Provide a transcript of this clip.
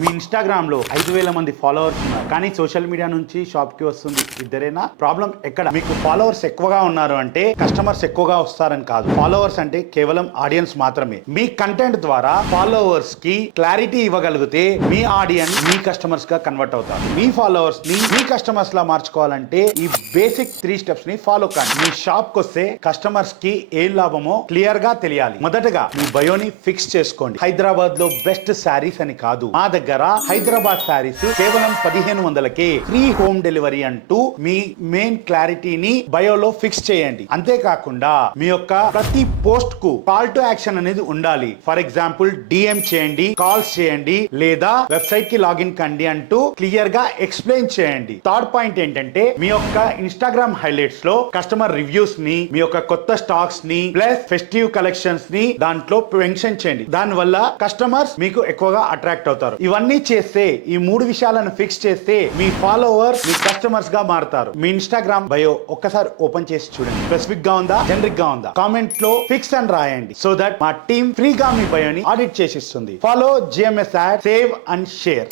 మీ Instagram లో 5,000 మంది followers ఉన్నారు, కానీ సోషల్ మీడియా నుంచి షాప్ కి వస్తుంది ఇద్దరేనా? ప్రాబ్లం ఎక్కడ? మీకు ఫాలోవర్స్ ఎక్కువగా ఉన్నారు అంటే కస్టమర్స్ ఎక్కువగా వస్తారని కాదు. ఫాలోవర్స్ అంటే కేవలం ఆడియన్స్ మాత్రమే. మీ కంటెంట్ ద్వారా ఫాలోవర్స్ కి క్లారిటీ ఇవ్వగలిగితే మీ ఆడియన్స్ మీ కస్టమర్స్ గా కన్వర్ట్ అవుతారు. మీ ఫాలోవర్స్ ని మీ కస్టమర్స్ లా మార్చుకోవాలంటే ఈ బేసిక్ 3 స్టెప్స్ ని ఫాలో కండి. మీ షాప్ కి వస్తే కస్టమర్స్ కి ఏం లాభమో క్లియర్ గా తెలియాలి. మొదటగా మీ బయోని ఫిక్స్ చేసుకోండి. హైదరాబాద్ లో బెస్ట్ శారీస్ అని కాదు, మా దగ్గర హైదరాబాద్ శారీస్ కేవలం 1,500కే ఫ్రీ హోమ్ డెలివరీ అంటూ మీ మెయిన్ క్లారిటీని బయోలో ఫిక్స్ చేయండి. అంతేకాకుండా మీ యొక్క ప్రతి పోస్ట్ కు కాల్ టు యాక్షన్ అనేది ఉండాలి. ఫర్ ఎగ్జాంపుల్ డిఎం చేయండి, కాల్స్ చేయండి, లేదా వెబ్సైట్ కి లాగిన్ కండి అంటూ క్లియర్ గా ఎక్స్ప్లెయిన్ చేయండి. థర్డ్ పాయింట్ ఏంటంటే మీ యొక్క ఇన్స్టాగ్రామ్ హైలైట్స్ లో కస్టమర్ రివ్యూస్ ని, మీ యొక్క కొత్త స్టాక్స్ ని, ప్లస్ ఫెస్టివ్ కలెక్షన్స్ ని దాంట్లో మెన్షన్ చేయండి. దాని వల్ల కస్టమర్స్ మీకు ఎక్కువగా అట్రాక్ట్ అవుతారు. ఇవన్నీ చేస్తే, ఈ 3 విషయాలను ఫిక్స్ చేస్తే మీ ఫాలోవర్స్ మీ కస్టమర్స్ గా మారుతారు. మీ ఇన్స్టాగ్రామ్ బయో ఒక్కసారి ఓపెన్ చేసి చూడండి. స్పెసిఫిక్ గా ఉందా, జనరిక్ గా ఉందా? కామెంట్ లో ఫిక్స్ అని రాయండి, సో దట్ మా టీమ్ ఫ్రీగా మీ బయోని ఆడిట్ చేసిస్తుంది. Follow GMS ad, save and share.